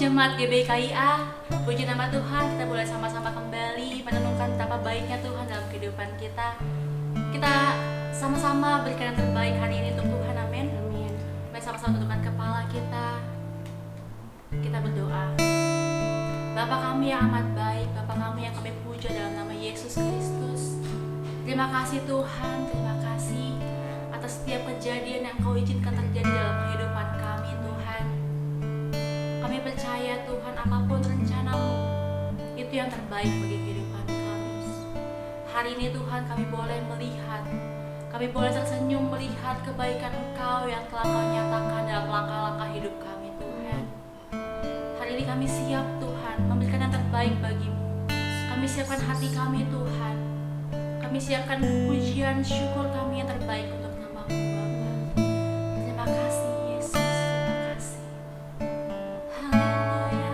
jemaat GBKIA, puji nama Tuhan, kita boleh sama-sama kembali merenungkan betapa baiknya Tuhan dalam kehidupan kita. Kita sama-sama berikan yang terbaik hari ini untuk Tuhan, amin. Amin. Mari sama-sama tundukkan kepala kita. Kita berdoa. Bapa kami yang amat baik, Bapa kami yang kami puja dalam nama Yesus Kristus. Terima kasih Tuhan, terima kasih atas setiap kejadian yang Kau izinkan terjadi dalam kehidupan kami Tuhan. Kami percaya Tuhan, apapun rencana-Mu itu yang terbaik bagi kehidupan kami. Hari ini Tuhan kami boleh melihat, kami boleh tersenyum melihat kebaikan Engkau yang telah Kau nyatakan dalam langkah-langkah hidup kami Tuhan. Hari ini kami siap Tuhan memberikan yang terbaik bagi-Mu. Kami siapkan hati kami Tuhan. Kami siapkan pujian syukur kami yang terbaik untuk nama-Mu Bapa. Terima kasih Yesus, terima kasih. Haleluya.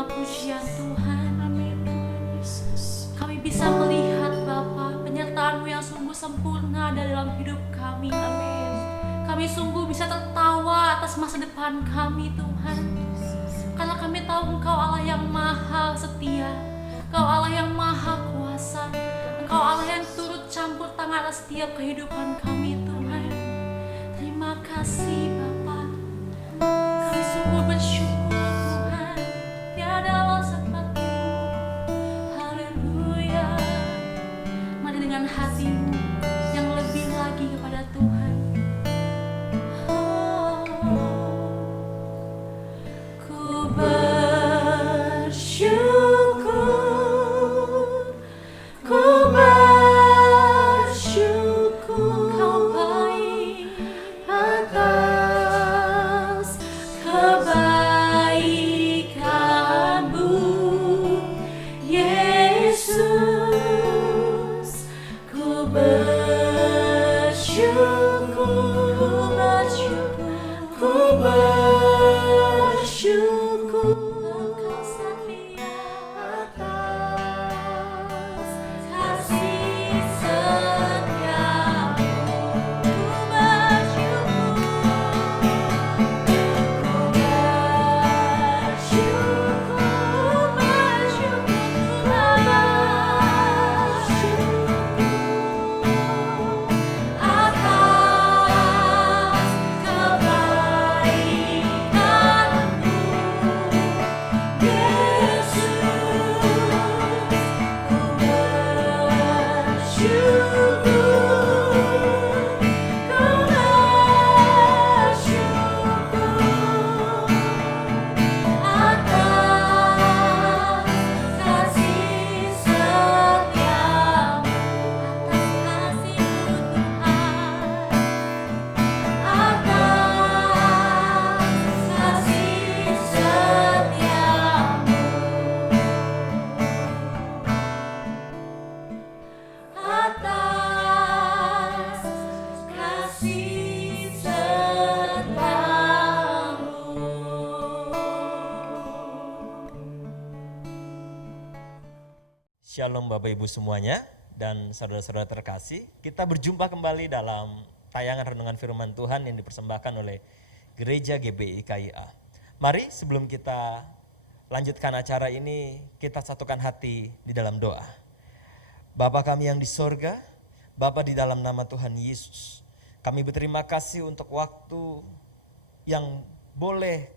terima pujian Tuhan. Amin Tuhan Yesus. Kami bisa melihat Bapa penyertaan-Mu yang sungguh sempurna dalam hidup kami. Amin. Kami sungguh bisa tertawa atas masa depan kami Tuhan. Karena kami tahu Engkau Allah yang maha setia, Engkau Allah yang maha kuasa, Engkau Allah yang turut campur tangan atas setiap kehidupan kami Tuhan. Terima kasih Bapa. Kami sungguh bersyukur Tuhan. Tiada Allah seperti-Mu. Haleluya. Mari dengan hatimu yang lebih lagi kepada Tuhan. Ku bersyukur, ku bersyukur, Kau baik atas kebaikan-Mu, Yesus. Ku bersyukur, ku bersyukur, Engkau setia atas kasih setia-Mu. Ku bersyukur, Shalom Bapak Ibu semuanya dan saudara-saudara terkasih. Kita berjumpa kembali dalam tayangan renungan firman Tuhan yang dipersembahkan oleh Gereja GBI KIA. Mari sebelum kita lanjutkan acara ini, kita satukan hati di dalam doa. Bapa kami yang di sorga, Bapa di dalam nama Tuhan Yesus, kami berterima kasih untuk waktu yang boleh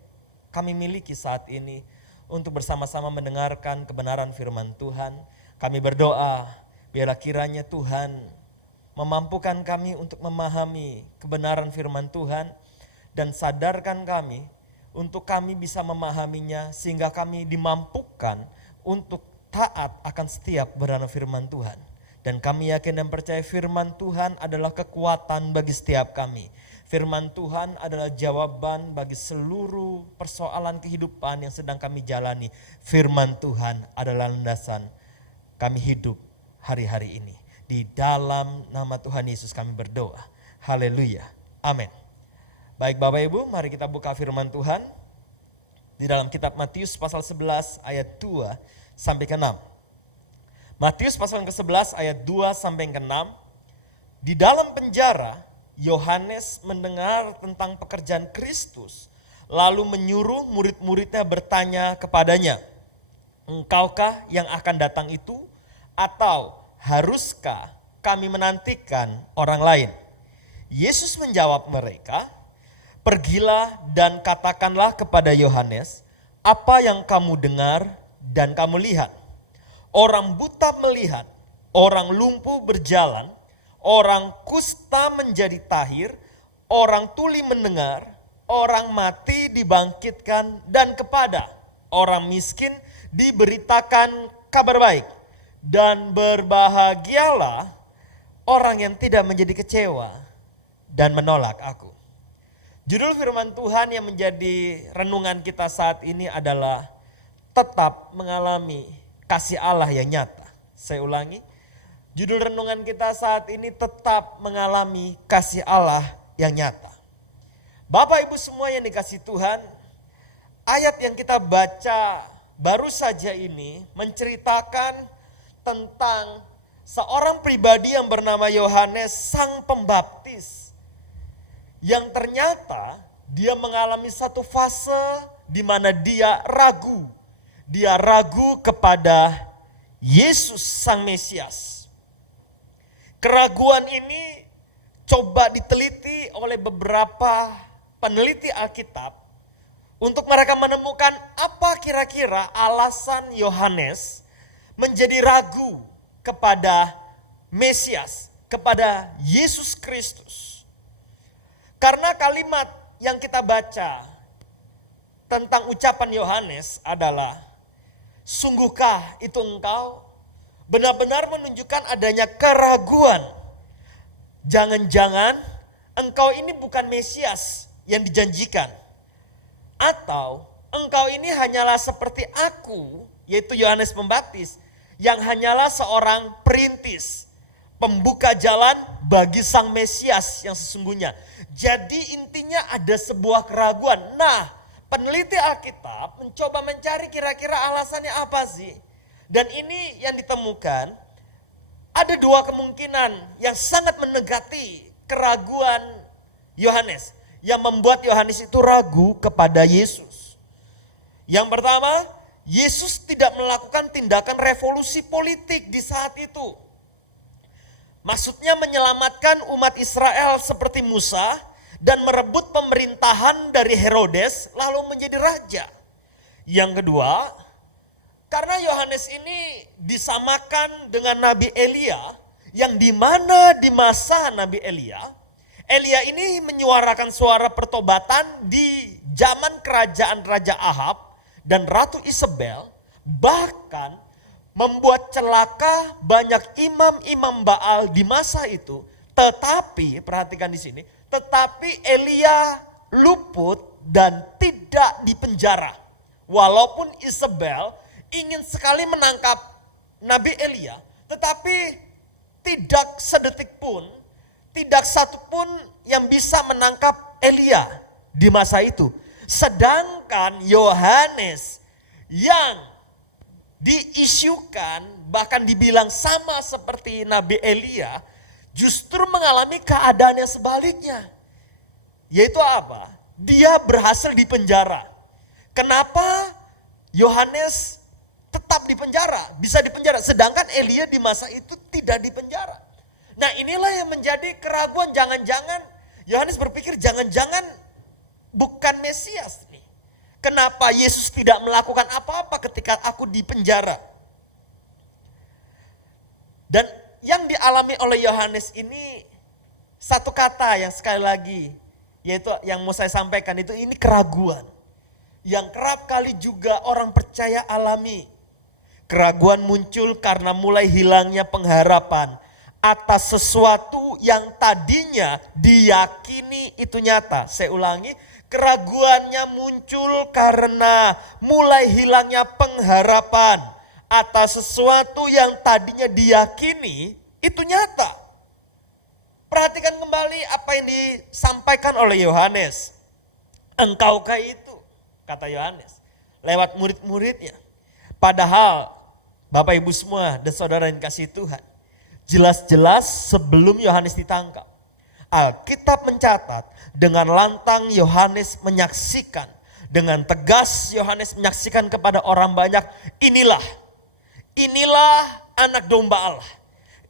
kami miliki saat ini untuk bersama-sama mendengarkan kebenaran firman Tuhan. Kami berdoa, biarlah kiranya Tuhan memampukan kami untuk memahami kebenaran firman Tuhan dan sadarkan kami untuk kami bisa memahaminya sehingga kami dimampukan untuk taat akan setiap kebenaran firman Tuhan. Dan kami yakin dan percaya firman Tuhan adalah kekuatan bagi setiap kami. Firman Tuhan adalah jawaban bagi seluruh persoalan kehidupan yang sedang kami jalani. Firman Tuhan adalah landasan kami hidup hari-hari ini. Di dalam nama Tuhan Yesus kami berdoa. Haleluya. Amin. Baik Bapak Ibu, mari kita buka firman Tuhan di dalam kitab Matius pasal 11 ayat 2 sampai ke 6. Matius pasal ke-11 ayat 2 sampai ke 6. Di dalam penjara, Yohanes mendengar tentang pekerjaan Kristus, lalu menyuruh murid-muridnya bertanya kepadanya, "Engkaukah yang akan datang itu, atau haruskah kami menantikan orang lain?" Yesus menjawab mereka, "Pergilah dan katakanlah kepada Yohanes apa yang kamu dengar dan kamu lihat. Orang buta melihat, orang lumpuh berjalan, orang kusta menjadi tahir, orang tuli mendengar, orang mati dibangkitkan, dan kepada orang miskin diberitakan kabar baik. Dan berbahagialah orang yang tidak menjadi kecewa dan menolak aku." Judul firman Tuhan yang menjadi renungan kita saat ini adalah tetap mengalami kasih Allah yang nyata. Saya ulangi, judul renungan kita saat ini tetap mengalami kasih Allah yang nyata. Bapak Ibu semua yang dikasihi Tuhan, ayat yang kita baca baru saja ini menceritakan tentang seorang pribadi yang bernama Yohanes Sang Pembaptis. Yang ternyata dia mengalami satu fase di mana dia ragu. Dia ragu kepada Yesus Sang Mesias. Keraguan ini coba diteliti oleh beberapa peneliti Alkitab untuk mereka menemukan apa kira-kira alasan Yohanes menjadi ragu kepada Mesias, kepada Yesus Kristus. Karena kalimat yang kita baca tentang ucapan Yohanes adalah, sungguhkah itu engkau? Benar-benar menunjukkan adanya keraguan. Jangan-jangan engkau ini bukan Mesias yang dijanjikan. Atau engkau ini hanyalah seperti aku, yaitu Yohanes Pembaptis, yang hanyalah seorang perintis, pembuka jalan bagi Sang Mesias yang sesungguhnya. Jadi intinya ada sebuah keraguan. Nah, peneliti Alkitab mencoba mencari kira-kira alasannya apa sih? Dan ini yang ditemukan, ada dua kemungkinan yang sangat mendekati keraguan Yohanes, yang membuat Yohanes itu ragu kepada Yesus. Yang pertama, Yesus tidak melakukan tindakan revolusi politik di saat itu. Maksudnya menyelamatkan umat Israel seperti Musa dan merebut pemerintahan dari Herodes lalu menjadi raja. Yang kedua, karena Yohanes ini disamakan dengan Nabi Elia, yang dimana di masa Nabi Elia ini menyuarakan suara pertobatan di zaman kerajaan Raja Ahab dan Ratu Isabel, bahkan membuat celaka banyak imam-imam Baal di masa itu. Tetapi, perhatikan di sini, tetapi Elia luput dan tidak dipenjara. Walaupun Isabel ingin sekali menangkap Nabi Elia, tetapi tidak sedetik pun, tidak satu pun yang bisa menangkap Elia di masa itu. Sedangkan Yohanes yang diisukan, bahkan dibilang sama seperti Nabi Elia, justru mengalami keadaan yang sebaliknya. Yaitu apa? Dia berhasil dipenjara. Kenapa Yohanes tetap dipenjara, bisa dipenjara, sedangkan Elia di masa itu tidak dipenjara? Nah, inilah yang menjadi keraguan. Jangan-jangan Yohanes berpikir, jangan-jangan bukan Mesias nih. Kenapa Yesus tidak melakukan apa-apa ketika aku dipenjara? Dan yang dialami oleh Yohanes ini satu kata yang sekali lagi, yaitu yang mau saya sampaikan itu, ini keraguan. Yang kerap kali juga orang percaya alami. Keraguan muncul karena mulai hilangnya pengharapan atas sesuatu yang tadinya diyakini itu nyata. Saya ulangi, keraguannya muncul karena mulai hilangnya pengharapan atas sesuatu yang tadinya diyakini itu nyata. Perhatikan kembali apa yang disampaikan oleh Yohanes. Engkaukah itu, kata Yohanes, lewat murid-muridnya. Padahal Bapak Ibu semua dan saudara yang kasih Tuhan, jelas-jelas sebelum Yohanes ditangkap, Alkitab mencatat dengan lantang Yohanes menyaksikan, dengan tegas Yohanes menyaksikan kepada orang banyak, inilah anak domba Allah.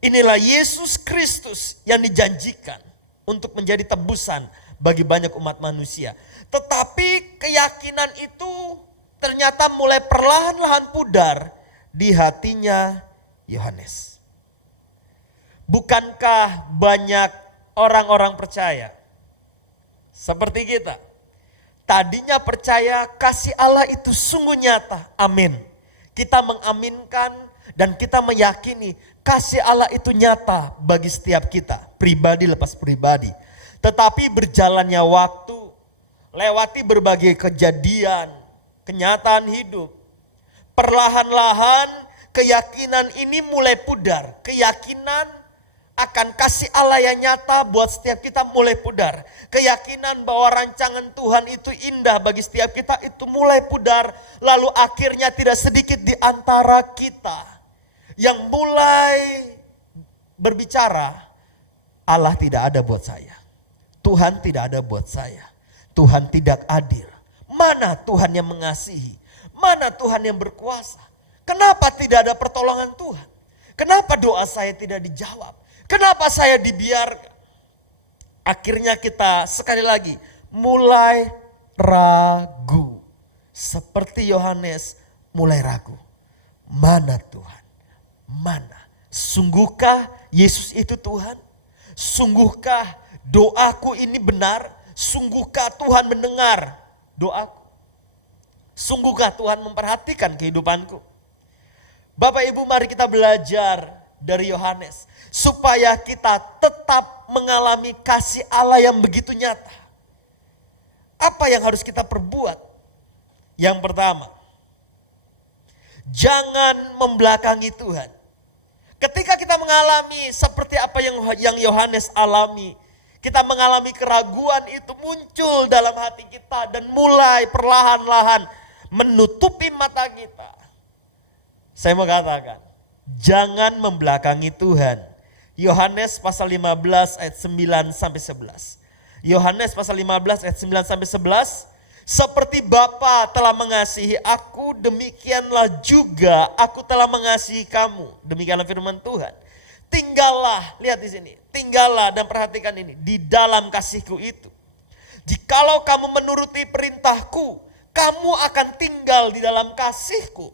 Inilah Yesus Kristus yang dijanjikan untuk menjadi tebusan bagi banyak umat manusia. Tetapi keyakinan itu ternyata mulai perlahan-lahan pudar di hatinya Yohanes. Bukankah banyak orang-orang percaya seperti kita? Tadinya percaya kasih Allah itu sungguh nyata. Amin. Kita mengaminkan dan kita meyakini kasih Allah itu nyata bagi setiap kita, pribadi lepas pribadi. Tetapi berjalannya waktu, lewati berbagai kejadian, kenyataan hidup, perlahan-lahan keyakinan ini mulai pudar. Keyakinan akan kasih Allah yang nyata buat setiap kita mulai pudar. Keyakinan bahwa rancangan Tuhan itu indah bagi setiap kita itu mulai pudar. Lalu akhirnya tidak sedikit di antara kita yang mulai berbicara, Allah tidak ada buat saya. Tuhan tidak ada buat saya. Tuhan tidak adil. Mana Tuhan yang mengasihi? Mana Tuhan yang berkuasa? Kenapa tidak ada pertolongan Tuhan? Kenapa doa saya tidak dijawab? Kenapa saya dibiarkan? Akhirnya kita sekali lagi mulai ragu. Seperti Yohanes mulai ragu. Mana Tuhan? Mana? Sungguhkah Yesus itu Tuhan? Sungguhkah doaku ini benar? Sungguhkah Tuhan mendengar doaku? Sungguhkah Tuhan memperhatikan kehidupanku? Bapak Ibu, mari kita belajar dari Yohanes supaya kita tetap mengalami kasih Allah yang begitu nyata. Apa yang harus kita perbuat? Yang pertama, jangan membelakangi Tuhan. Ketika kita mengalami seperti apa yang Yohanes alami, kita mengalami keraguan itu muncul dalam hati kita dan mulai perlahan-lahan menutupi mata kita. Saya mau katakan, jangan membelakangi Tuhan. Yohanes pasal 15 ayat 9 sampai 11. Yohanes pasal 15 ayat 9 sampai 11. Seperti Bapa telah mengasihi aku, demikianlah juga aku telah mengasihi kamu. Demikianlah firman Tuhan. Tinggallah, lihat di sini. Tinggallah dan perhatikan ini, di dalam kasihku itu. Jikalau kamu menuruti perintahku, kamu akan tinggal di dalam kasihku.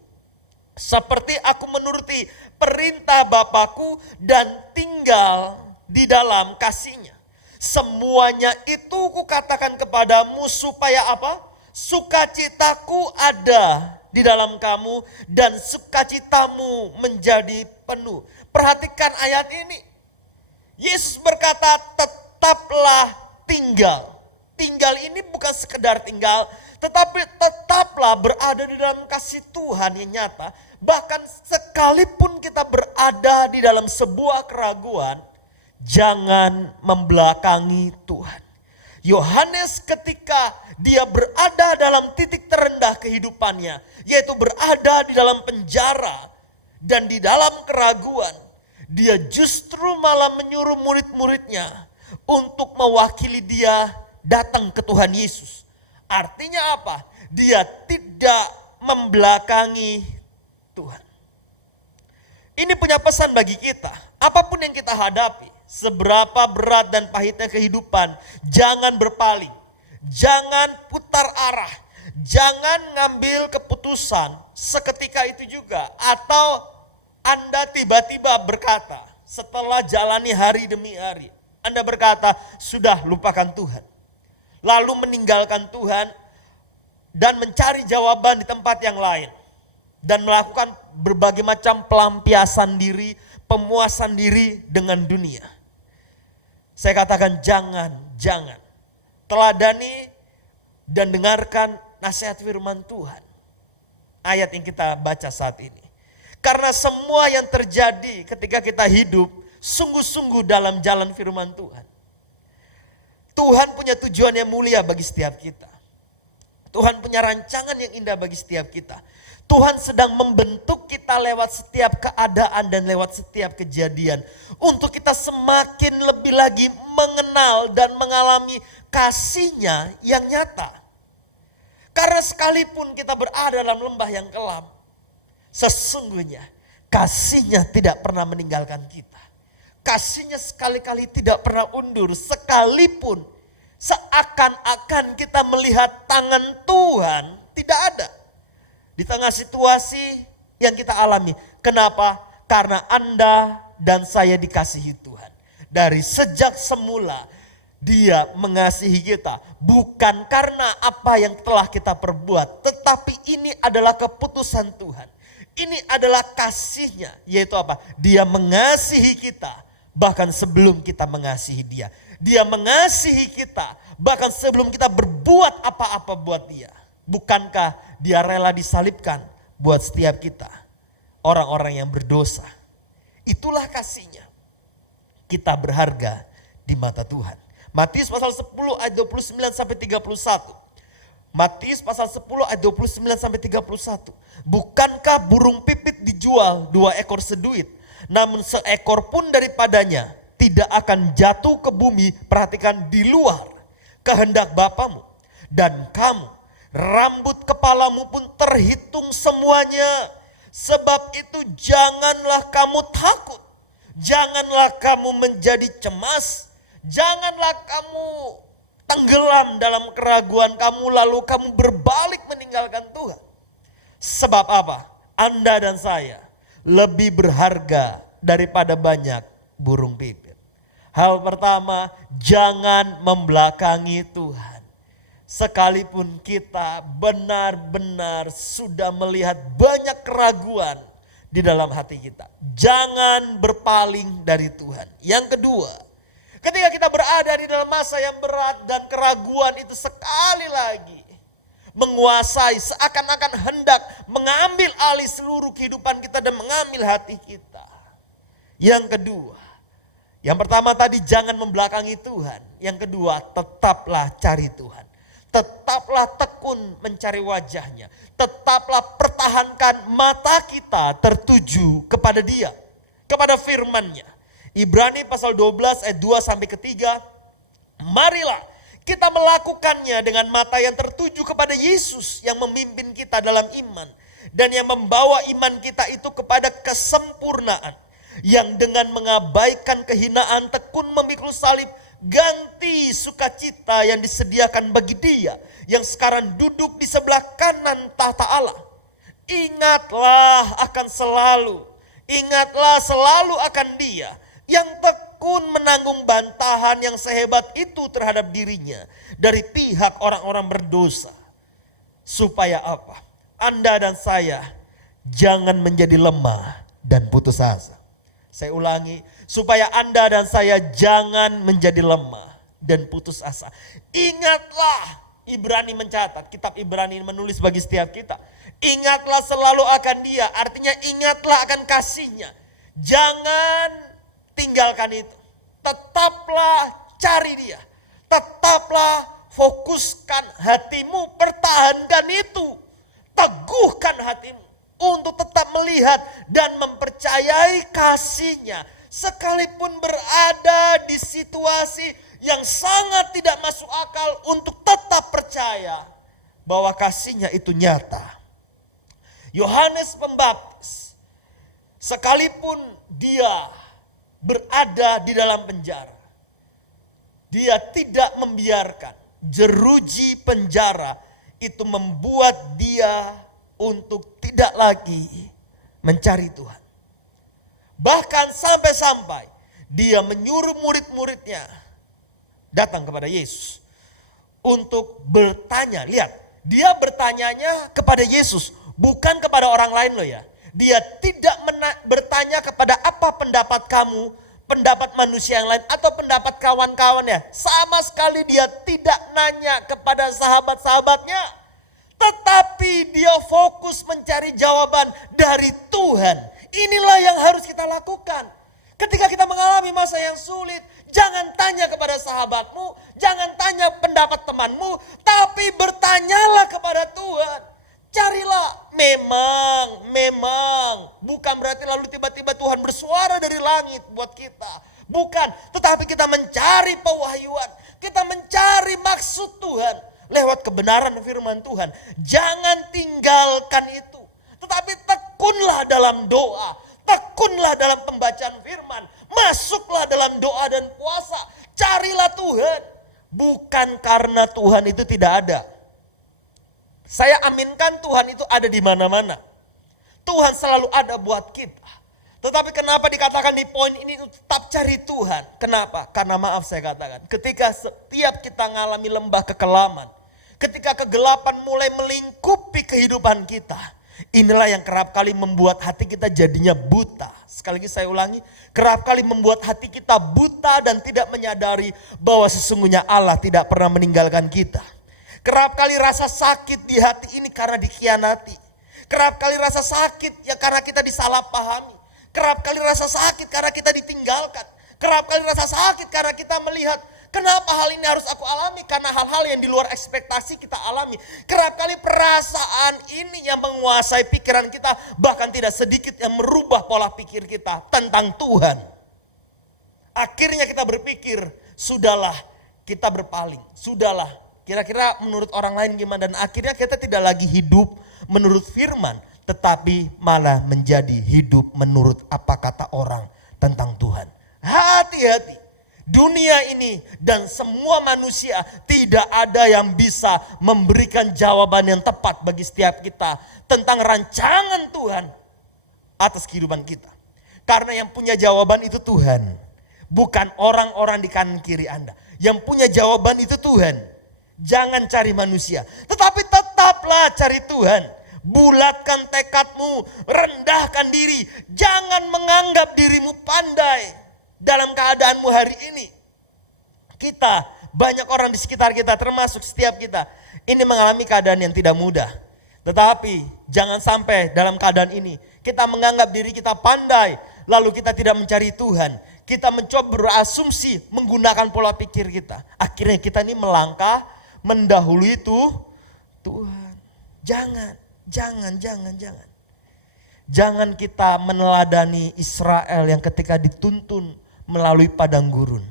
Seperti aku menuruti perintah Bapakku dan tinggal di dalam kasihnya. Semuanya itu kukatakan kepadamu supaya apa? Sukacitaku ada di dalam kamu dan sukacitamu menjadi penuh. Perhatikan ayat ini. Yesus berkata tetaplah tinggal. Tinggal ini bukan sekedar tinggal, tetapi tetaplah berada di dalam kasih Tuhan yang nyata. Bahkan sekalipun kita berada di dalam sebuah keraguan, jangan membelakangi Tuhan. Yohanes ketika dia berada dalam titik terendah kehidupannya, yaitu berada di dalam penjara dan di dalam keraguan, dia justru malah menyuruh murid-muridnya untuk mewakili dia datang ke Tuhan Yesus. Artinya apa? Dia tidak membelakangi Tuhan. Ini punya pesan bagi kita. Apapun yang kita hadapi, seberapa berat dan pahitnya kehidupan, jangan berpaling. Jangan putar arah. Jangan ngambil keputusan seketika itu juga. Atau Anda tiba-tiba berkata, setelah jalani hari demi hari, Anda berkata, sudah lupakan Tuhan. Lalu meninggalkan Tuhan dan mencari jawaban di tempat yang lain. Dan melakukan berbagai macam pelampiasan diri, pemuasan diri dengan dunia. Saya katakan jangan. Teladani dan dengarkan nasihat firman Tuhan. Ayat yang kita baca saat ini. Karena semua yang terjadi ketika kita hidup sungguh-sungguh dalam jalan firman Tuhan. Tuhan punya tujuan yang mulia bagi setiap kita. Tuhan punya rancangan yang indah bagi setiap kita. Tuhan sedang membentuk kita lewat setiap keadaan dan lewat setiap kejadian. Untuk kita semakin lebih lagi mengenal dan mengalami kasih-Nya yang nyata. Karena sekalipun kita berada dalam lembah yang kelam, sesungguhnya kasih-Nya tidak pernah meninggalkan kita. Kasih-Nya sekali-kali tidak pernah undur, sekalipun seakan-akan kita melihat tangan Tuhan tidak ada di tengah situasi yang kita alami. Kenapa? Karena Anda dan saya dikasihi Tuhan. Dari sejak semula Dia mengasihi kita. Bukan karena apa yang telah kita perbuat, tetapi ini adalah keputusan Tuhan. Ini adalah kasih-Nya, yaitu apa? Dia mengasihi kita bahkan sebelum kita mengasihi Dia. Dia mengasihi kita bahkan sebelum kita berbuat apa-apa buat Dia. Bukankah Dia rela disalibkan buat setiap kita, orang-orang yang berdosa? Itulah kasih-Nya. kita berharga di mata Tuhan. Matius pasal 10 ayat 29 sampai 31. Matius pasal 10 ayat 29 sampai 31. Bukankah burung pipit dijual 2 ekor seduit, namun seekor pun daripadanya tidak akan jatuh ke bumi, perhatikan, di luar kehendak Bapamu. Dan kamu, rambut kepalamu pun terhitung semuanya. Sebab itu janganlah kamu takut, janganlah kamu menjadi cemas, janganlah kamu tenggelam dalam keraguan kamu lalu kamu berbalik meninggalkan Tuhan. Sebab apa? Anda dan saya lebih berharga daripada banyak burung pipit. Hal pertama, jangan membelakangi Tuhan. Sekalipun kita benar-benar sudah melihat banyak keraguan di dalam hati kita, jangan berpaling dari Tuhan. Yang kedua, ketika kita berada di dalam masa yang berat dan keraguan itu sekali lagi menguasai, seakan-akan hendak mengambil alih seluruh kehidupan kita dan mengambil hati kita. Yang kedua, yang pertama tadi jangan membelakangi Tuhan. Yang kedua, tetaplah cari Tuhan. Tetaplah tekun mencari wajahnya. Tetaplah pertahankan mata kita tertuju kepada Dia, kepada firman-Nya. Ibrani pasal 12 ayat 2 sampai 3. Marilah kita melakukannya dengan mata yang tertuju kepada Yesus yang memimpin kita dalam iman dan yang membawa iman kita itu kepada kesempurnaan, yang dengan mengabaikan kehinaan tekun memikul salib, ganti sukacita yang disediakan bagi Dia yang sekarang duduk di sebelah kanan tahta Allah. Ingatlah selalu akan Dia yang tekun menanggung bantahan yang sehebat itu terhadap dirinya dari pihak orang-orang berdosa. Supaya apa? Anda dan saya jangan menjadi lemah dan putus asa. Saya ulangi, supaya Anda dan saya jangan menjadi lemah dan putus asa. Ingatlah, Ibrani mencatat, kitab Ibrani menulis bagi setiap kita. Ingatlah selalu akan Dia, artinya ingatlah akan kasih-Nya. Jangan tinggalkan itu. Tetaplah cari Dia. Tetaplah fokuskan hatimu, pertahankan itu. Teguhkan hatimu untuk tetap melihat dan mempercayai kasih-Nya. Sekalipun berada di situasi yang sangat tidak masuk akal, untuk tetap percaya bahwa kasih-Nya itu nyata. Yohanes Pembaptis, sekalipun dia berada di dalam penjara, dia tidak membiarkan jeruji penjara itu membuat dia untuk tidak lagi mencari Tuhan. Bahkan sampai-sampai dia menyuruh murid-muridnya datang kepada Yesus untuk bertanya. Lihat, dia bertanyanya kepada Yesus, bukan kepada orang lain loh ya. Dia tidak bertanya kepada apa pendapat kamu, pendapat manusia yang lain, atau pendapat kawan-kawannya. Sama sekali dia tidak nanya kepada sahabat-sahabatnya. Tetapi dia fokus mencari jawaban dari Tuhan. Inilah yang harus kita lakukan. Ketika kita mengalami masa yang sulit, jangan tanya kepada sahabatmu, jangan tanya pendapat temanmu, tapi bertanyalah kepada Tuhan. Carilah, memang bukan berarti lalu tiba-tiba Tuhan bersuara dari langit buat kita. Bukan, tetapi kita mencari pewahyuan, kita mencari maksud Tuhan lewat kebenaran firman Tuhan. Jangan tinggalkan itu, tetapi tekunlah dalam doa, tekunlah dalam pembacaan firman, masuklah dalam doa dan puasa. Carilah Tuhan, bukan karena Tuhan itu tidak ada. Saya aminkan Tuhan itu ada di mana-mana. Tuhan selalu ada buat kita. Tetapi kenapa dikatakan di poin ini tetap cari Tuhan? Kenapa? Karena maaf saya katakan, ketika setiap kita mengalami lembah kekelaman, ketika kegelapan mulai melingkupi kehidupan kita, inilah yang kerap kali membuat hati kita jadinya buta. Sekali lagi saya ulangi, kerap kali membuat hati kita buta dan tidak menyadari bahwa sesungguhnya Allah tidak pernah meninggalkan kita. Kerap kali rasa sakit di hati ini karena dikhianati. Kerap kali rasa sakit ya karena kita disalahpahami. Kerap kali rasa sakit karena kita ditinggalkan. Kerap kali rasa sakit karena kita melihat kenapa hal ini harus aku alami, karena hal-hal yang di luar ekspektasi kita alami. Kerap kali perasaan ini yang menguasai pikiran kita, bahkan tidak sedikit yang merubah pola pikir kita tentang Tuhan. Akhirnya kita berpikir, sudahlah kita berpaling, sudahlah kira-kira menurut orang lain gimana. Dan akhirnya kita tidak lagi hidup menurut firman, tetapi malah menjadi hidup menurut apa kata orang tentang Tuhan. Hati-hati, dunia ini dan semua manusia tidak ada yang bisa memberikan jawaban yang tepat bagi setiap kita tentang rancangan Tuhan atas kehidupan kita. Karena yang punya jawaban itu Tuhan, bukan orang-orang di kanan kiri Anda. Yang punya jawaban itu Tuhan. Jangan cari manusia, tetapi tetaplah cari Tuhan. Bulatkan tekadmu, rendahkan diri. Jangan menganggap dirimu pandai dalam keadaanmu hari ini. Kita, banyak orang di sekitar kita, termasuk setiap kita, ini mengalami keadaan yang tidak mudah. Tetapi jangan sampai dalam keadaan ini kita menganggap diri kita pandai, lalu kita tidak mencari Tuhan. Kita mencoba berasumsi menggunakan pola pikir kita. Akhirnya kita ini melangkah mendahului Tuhan. Jangan. Jangan kita meneladani Israel yang ketika dituntun melalui padang gurun.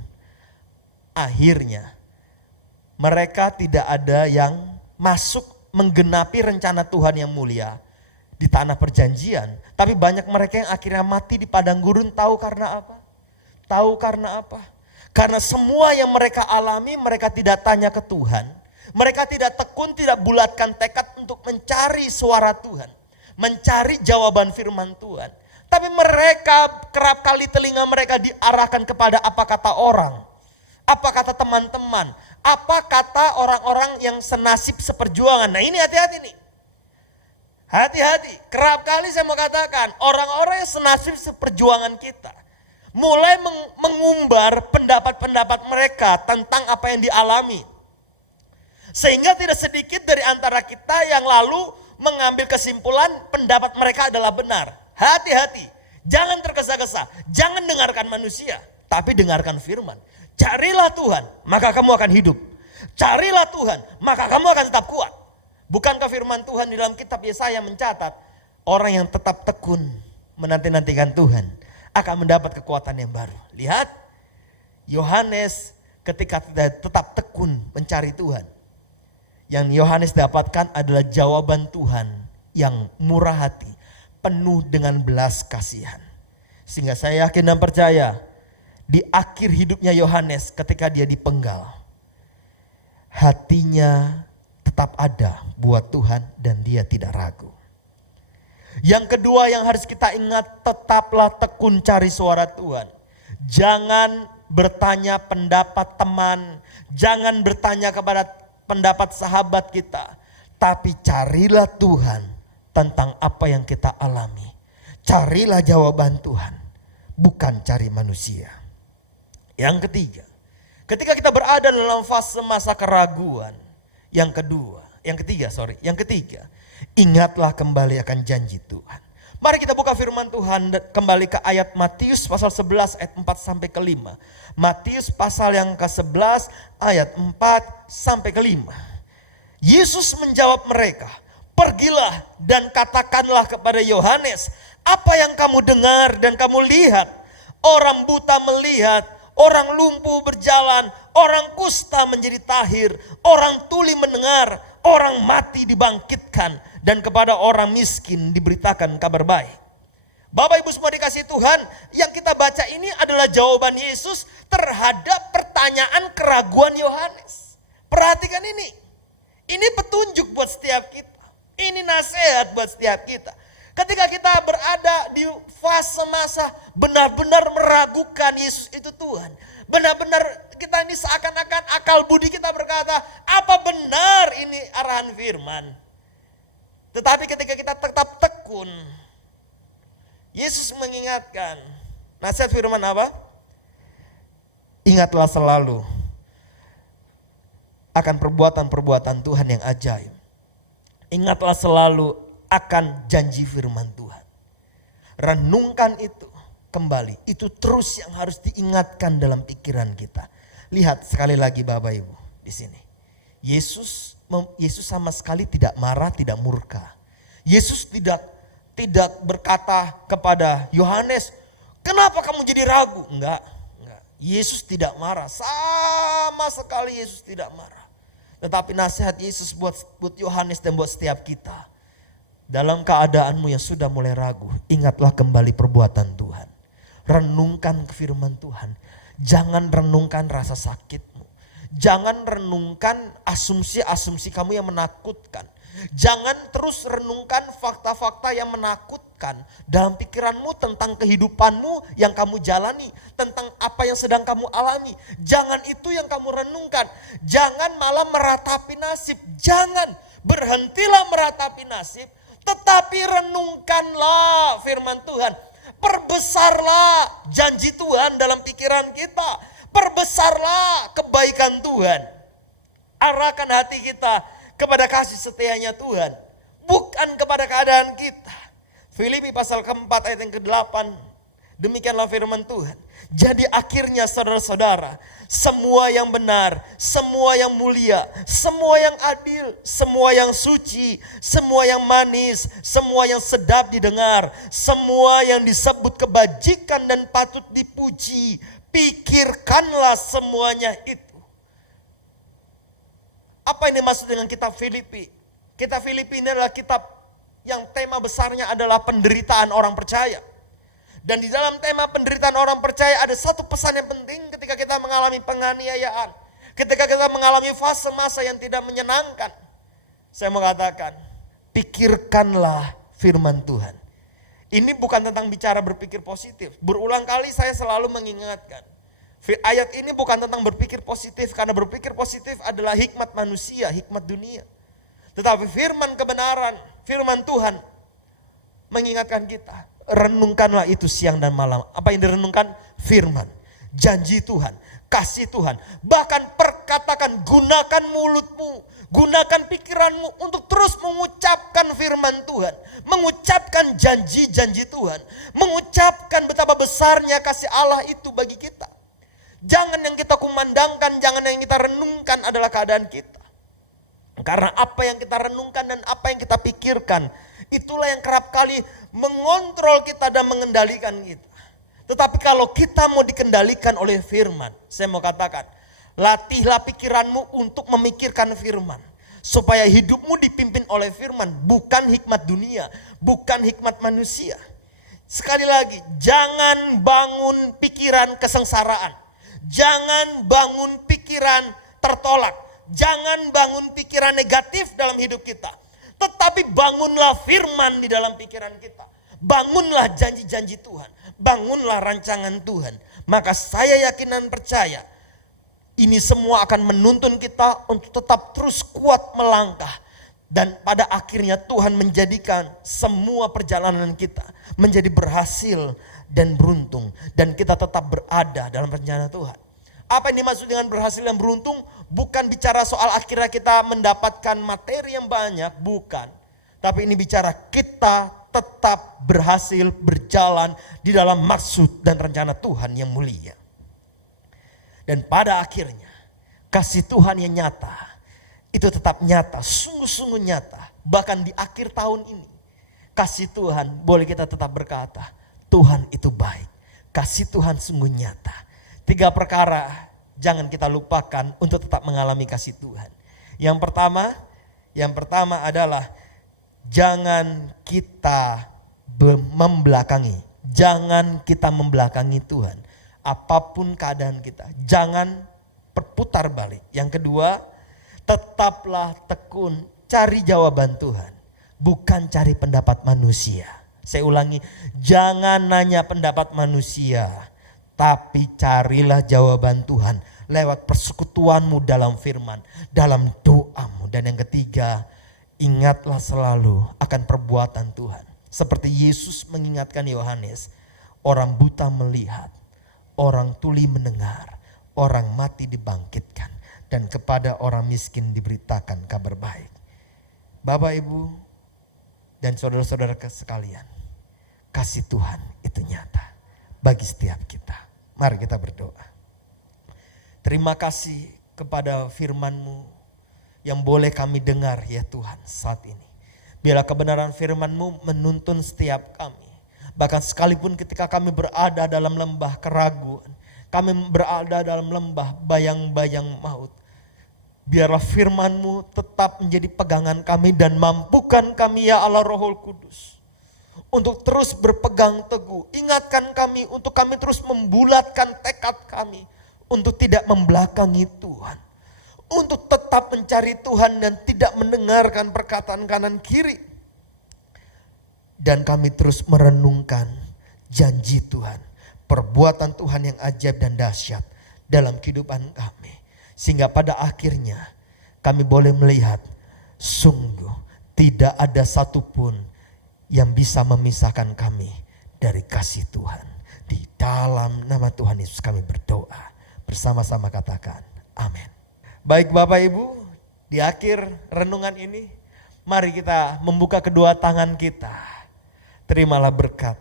Akhirnya mereka tidak ada yang masuk menggenapi rencana Tuhan yang mulia di tanah perjanjian. Tapi banyak mereka yang akhirnya mati di padang gurun. Tahu karena apa? Karena semua yang mereka alami, mereka tidak tanya ke Tuhan. Mereka tidak tekun, tidak bulatkan tekad untuk mencari suara Tuhan. Mencari jawaban firman Tuhan. Tapi mereka kerap kali telinga mereka diarahkan kepada apa kata orang. Apa kata teman-teman. Apa kata orang-orang yang senasib seperjuangan. Nah ini hati-hati nih. Hati-hati. Kerap kali saya mau katakan orang-orang yang senasib seperjuangan kita mulai mengumbar pendapat-pendapat mereka tentang apa yang dialami. Sehingga tidak sedikit dari antara kita yang lalu mengambil kesimpulan pendapat mereka adalah benar. Hati-hati, jangan tergesa-gesa, jangan dengarkan manusia, tapi dengarkan firman. Carilah Tuhan, maka kamu akan hidup. Carilah Tuhan, maka kamu akan tetap kuat. Bukankah firman Tuhan di dalam kitab Yesaya mencatat, orang yang tetap tekun menanti-nantikan Tuhan akan mendapat kekuatan yang baru. Lihat, Yohanes ketika tetap tekun mencari Tuhan, yang Yohanes dapatkan adalah jawaban Tuhan yang murah hati, penuh dengan belas kasihan. Sehingga saya yakin dan percaya di akhir hidupnya Yohanes ketika dia dipenggal, hatinya tetap ada buat Tuhan dan dia tidak ragu. Yang kedua yang harus kita ingat, tetaplah tekun cari suara Tuhan. Jangan bertanya pendapat teman, jangan bertanya kepada pendapat sahabat kita, tapi carilah Tuhan tentang apa yang kita alami. Carilah jawaban Tuhan, bukan cari manusia. Yang ketiga, ketika kita berada dalam fase masa keraguan, yang ketiga, ingatlah kembali akan janji Tuhan. Mari kita buka firman Tuhan kembali ke ayat Matius pasal 11 ayat 4 sampai ke 5. Matius pasal yang ke-11 ayat 4 sampai ke 5. Yesus menjawab mereka, pergilah dan katakanlah kepada Yohanes apa yang kamu dengar dan kamu lihat. Orang buta melihat, orang lumpuh berjalan, orang kusta menjadi tahir, orang tuli mendengar, orang mati dibangkitkan, dan kepada orang miskin diberitakan kabar baik. Bapak Ibu semua dikasih Tuhan, yang kita baca ini adalah jawaban Yesus terhadap pertanyaan keraguan Yohanes. Perhatikan ini. Ini petunjuk buat setiap kita. Ini nasihat buat setiap kita. Ketika kita berada di fase masa benar-benar meragukan Yesus itu Tuhan. Benar-benar kita ini seakan-akan akal budi kita berkata, apa benar ini arahan firman? Tetapi ketika kita tetap tekun, Yesus mengingatkan, nasihat firman apa? Ingatlah selalu akan perbuatan-perbuatan Tuhan yang ajaib. Ingatlah selalu akan janji firman Tuhan. Renungkan itu. kembali. Itu terus yang harus diingatkan dalam pikiran kita. Lihat sekali lagi Bapak Ibu di sini. Yesus sama sekali tidak marah, tidak murka. Yesus tidak berkata kepada Yohanes, "Kenapa kamu jadi ragu?" Enggak. Yesus tidak marah. Sama sekali Yesus tidak marah. Tetapi nasihat Yesus buat Yohanes dan buat setiap kita. Dalam keadaanmu yang sudah mulai ragu, ingatlah kembali perbuatan Tuhan. Renungkan firman Tuhan. Jangan renungkan rasa sakitmu. Jangan renungkan asumsi-asumsi kamu yang menakutkan. Jangan terus renungkan fakta-fakta yang menakutkan dalam pikiranmu tentang kehidupanmu yang kamu jalani, tentang apa yang sedang kamu alami. Jangan itu yang kamu renungkan. Jangan malah meratapi nasib. Jangan, berhentilah meratapi nasib, tetapi renungkanlah firman Tuhan. Perbesarlah janji Tuhan dalam pikiran kita. Perbesarlah kebaikan Tuhan. Arahkan hati kita kepada kasih setianya Tuhan, bukan kepada keadaan kita. Filipi pasal keempat ayat yang ke-8, demikianlah firman Tuhan. Jadi akhirnya saudara-saudara, semua yang benar, semua yang mulia, semua yang adil, semua yang suci, semua yang manis, semua yang sedap didengar, semua yang disebut kebajikan dan patut dipuji, pikirkanlah semuanya itu. Apa ini maksud dengan kitab Filipi? Kitab Filipi ini adalah kitab yang tema besarnya adalah penderitaan orang percaya. Dan di dalam tema penderitaan orang percaya ada satu pesan yang penting ketika kita mengalami penganiayaan. Ketika kita mengalami fase masa yang tidak menyenangkan. Saya mau katakan, pikirkanlah firman Tuhan. Ini bukan tentang bicara berpikir positif. Berulang kali saya selalu mengingatkan. Ayat ini bukan tentang berpikir positif, karena berpikir positif adalah hikmat manusia, hikmat dunia. Tetapi firman kebenaran, firman Tuhan mengingatkan kita, renungkanlah itu siang dan malam. Apa yang direnungkan? Firman, janji Tuhan, kasih Tuhan. Bahkan perkatakan, gunakan mulutmu, gunakan pikiranmu untuk terus mengucapkan firman Tuhan, mengucapkan janji-janji Tuhan, mengucapkan betapa besarnya kasih Allah itu bagi kita. Jangan yang kita kumandangkan, jangan yang kita renungkan adalah keadaan kita. Karena apa yang kita renungkan dan apa yang kita pikirkan, itulah yang kerap kali mengontrol kita dan mengendalikan kita. Tetapi kalau kita mau dikendalikan oleh firman, saya mau katakan, latihlah pikiranmu untuk memikirkan firman. Supaya hidupmu dipimpin oleh firman, bukan hikmat dunia, bukan hikmat manusia. Sekali lagi, jangan bangun pikiran kesengsaraan. Jangan bangun pikiran tertolak. Jangan bangun pikiran negatif dalam hidup kita. Tetapi bangunlah firman di dalam pikiran kita. Bangunlah janji-janji Tuhan. Bangunlah rancangan Tuhan. Maka saya yakin dan percaya, ini semua akan menuntun kita untuk tetap terus kuat melangkah. Dan pada akhirnya Tuhan menjadikan semua perjalanan kita menjadi berhasil dan beruntung. Dan kita tetap berada dalam rencana Tuhan. Apa yang dimaksud dengan berhasil dan beruntung? Bukan bicara soal akhirnya kita mendapatkan materi yang banyak, bukan. Tapi ini bicara kita tetap berhasil berjalan di dalam maksud dan rencana Tuhan yang mulia. Dan pada akhirnya kasih Tuhan yang nyata, itu tetap nyata, sungguh-sungguh nyata. Bahkan di akhir tahun ini, kasih Tuhan boleh kita tetap berkata, Tuhan itu baik. Kasih Tuhan sungguh nyata. 3 perkara jangan kita lupakan untuk tetap mengalami kasih Tuhan. Yang pertama adalah jangan kita membelakangi. Jangan kita membelakangi Tuhan. Apapun keadaan kita, jangan berputar balik. Yang kedua, tetaplah tekun cari jawaban Tuhan, bukan cari pendapat manusia. Saya ulangi, jangan nanya pendapat manusia, tapi carilah jawaban Tuhan lewat persekutuanmu dalam firman, dalam doamu. Dan yang ketiga, ingatlah selalu akan perbuatan Tuhan. Seperti Yesus mengingatkan Yohanes, orang buta melihat, orang tuli mendengar, orang mati dibangkitkan, dan kepada orang miskin diberitakan kabar baik. Bapak, Ibu, dan saudara-saudara sekalian, kasih Tuhan itu nyata. bagi setiap kita. Mari kita berdoa. Terima kasih kepada firman-Mu yang boleh kami dengar ya Tuhan saat ini. Biarlah kebenaran firman-Mu menuntun setiap kami. Bahkan sekalipun ketika kami berada dalam lembah keraguan, kami berada dalam lembah bayang-bayang maut, biarlah firman-Mu tetap menjadi pegangan kami dan mampukan kami ya Allah Roh Kudus untuk terus berpegang teguh. Ingatkan kami untuk kami terus membulatkan tekad kami untuk tidak membelakangi Tuhan. Untuk tetap mencari Tuhan dan tidak mendengarkan perkataan kanan kiri. Dan kami terus merenungkan janji Tuhan, perbuatan Tuhan yang ajaib dan dahsyat dalam kehidupan kami. Sehingga pada akhirnya kami boleh melihat sungguh tidak ada satupun yang bisa memisahkan kami dari kasih Tuhan. Di dalam nama Tuhan Yesus kami berdoa. Bersama-sama katakan amin. Baik Bapak Ibu, di akhir renungan ini mari kita membuka kedua tangan kita. Terimalah berkat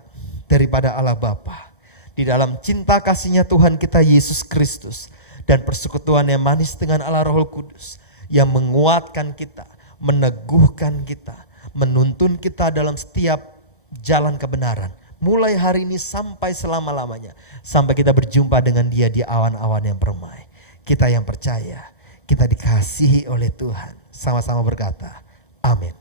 daripada Allah Bapa di dalam cinta kasihnya Tuhan kita Yesus Kristus dan persekutuan yang manis dengan Allah Roh Kudus yang menguatkan kita, meneguhkan kita, menuntun kita dalam setiap jalan kebenaran. Mulai hari ini sampai selama-lamanya. Sampai kita berjumpa dengan Dia di awan-awan yang permai. Kita yang percaya, kita dikasihi oleh Tuhan. Sama-sama berkata, amin.